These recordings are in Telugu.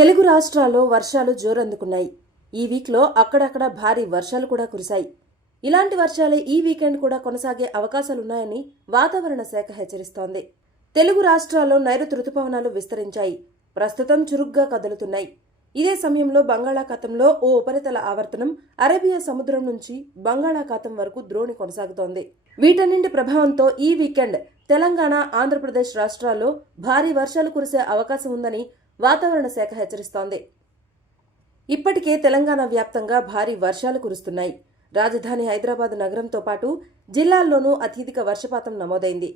తెలుగు రాష్ట్రాల్లో వర్షాలు జోరందుకున్నాయి. ఈ వీక్లో అక్కడక్కడ భారీ వర్షాలు కూడా కురిశాయి. ఇలాంటి వర్షాలే ఈ వీకెండ్ కూడా కొనసాగే అవకాశాలున్నాయని వాతావరణ శాఖ హెచ్చరిస్తోంది. తెలుగు రాష్ట్రాల్లో నైరుతి రుతుపవనాలు విస్తరించాయి. ప్రస్తుతం చురుగ్గా కదులుతున్నాయి. ఇదే సమయంలో బంగాళాఖాతంలో ఓ ఉపరితల ఆవర్తనం అరేబియా సముద్రం నుంచి బంగాళాఖాతం వరకు ద్రోణి కొనసాగుతోంది. వీటన్నింటి ప్రభావంతో ఈ వీకెండ్ తెలంగాణ, ఆంధ్రప్రదేశ్ రాష్ట్రాల్లో భారీ వర్షాలు కురిసే అవకాశం ఉందని వాతావరణ శాఖ హెచ్చరిస్తోంది. ఇప్పటికే తెలంగాణ వ్యాప్తంగా భారీ వర్షాలు కురుస్తున్నాయి. రాజధాని హైదరాబాద్ నగరంతో పాటు జిల్లాల్లోనూ అత్యధిక వర్షపాతం నమోదైంది.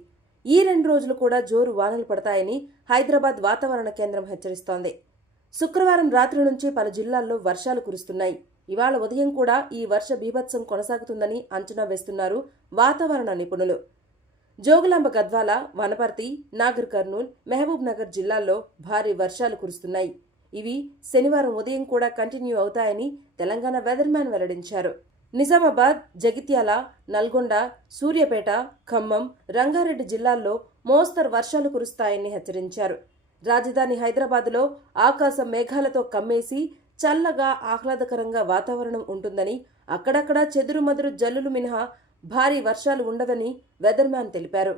ఈ 2 రోజులు కూడా జోరు వానలు పడతాయని హైదరాబాద్ వాతావరణ కేంద్రం హెచ్చరిస్తోంది. శుక్రవారం రాత్రి నుంచి పలు జిల్లాల్లో వర్షాలు కురుస్తున్నాయి. ఇవాళ ఉదయం కూడా ఈ వర్ష బీభత్సం కొనసాగుతుందని అంచనా వేస్తున్నారు వాతావరణ నిపుణులు. జోగులాంబ గద్వాల, వనపర్తి, నాగర్ కర్నూల్, మహబూబ్ నగర్ జిల్లాల్లో భారీ వర్షాలు కురుస్తున్నాయి. ఇవి శనివారం ఉదయం కూడా కంటిన్యూ అవుతాయని తెలంగాణ వెదర్మ్యాన్ వెల్లడించారు. నిజామాబాద్, జగిత్యాల, నల్గొండ, సూర్యాపేట, ఖమ్మం, రంగారెడ్డి జిల్లాల్లో మోస్తరు వర్షాలు కురుస్తాయని హెచ్చరించారు. రాజధాని హైదరాబాద్లో ఆకాశం మేఘాలతో కమ్మేసి చల్లగా ఆహ్లాదకరంగా వాతావరణం ఉంటుందని, అక్కడక్కడ చెదురుమదురు జల్లులు మినహా భారీ వర్షాలు ఉండవని వెదర్మ్యాన్ తెలిపారు.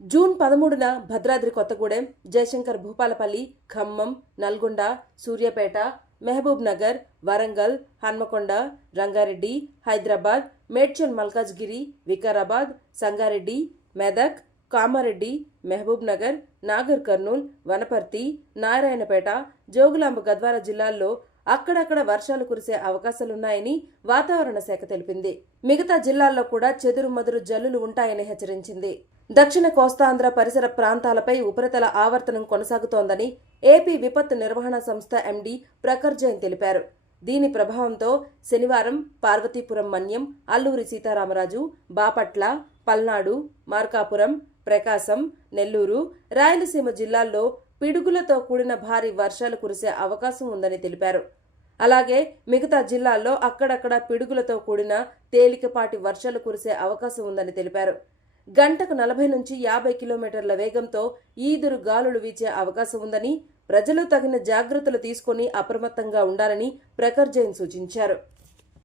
జూన్ 13న భద్రాద్రి కొత్తగూడెం, జయశంకర్ భూపాలపల్లి, ఖమ్మం, నల్గొండ, సూర్యాపేట, మహబూబ్ నగర్, వరంగల్, హన్మకొండ, రంగారెడ్డి, హైదరాబాద్, మేడ్చల్ మల్కాజ్గిరి, వికారాబాద్, సంగారెడ్డి, మెదక్, కామారెడ్డి, మహబూబ్ నగర్, నాగర్ కర్నూల్, వనపర్తి, నారాయణపేట, జోగులాంబ గద్వాల జిల్లాల్లో అక్కడక్కడ వర్షాలు కురిసే అవకాశాలున్నాయని వాతావరణ శాఖ తెలిపింది. మిగతా జిల్లాల్లో కూడా చెదురుమదురు జల్లులు ఉంటాయని హెచ్చరించింది. దక్షిణ కోస్తాంధ్ర పరిసర ప్రాంతాలపై ఉపరితల ఆవర్తనం కొనసాగుతోందని ఏపీ విపత్తు నిర్వహణ సంస్థ ఎండీ ప్రఖర్ జైన్ తెలిపారు. దీని ప్రభావంతో శనివారం పార్వతీపురం మన్యం, అల్లూరి సీతారామరాజు, బాపట్ల, పల్నాడు, మార్కాపురం, ప్రకాశం, నెల్లూరు, రాయలసీమ జిల్లాల్లో పిడుగులతో కూడిన భారీ వర్షాలు కురిసే అవకాశం ఉందని తెలిపారు. అలాగే మిగతా జిల్లాల్లో అక్కడక్కడ పిడుగులతో కూడిన తేలికపాటి వర్షాలు కురిసే అవకాశం ఉందని తెలిపారు. గంటకు 40 నుంచి 50 కిలోమీటర్ల వేగంతో ఈదురు గాలులు వీచే అవకాశం ఉందని, ప్రజలు తగిన జాగ్రత్తలు తీసుకుని అప్రమత్తంగా ఉండాలని ప్రఖర్ జైన్ సూచించారు.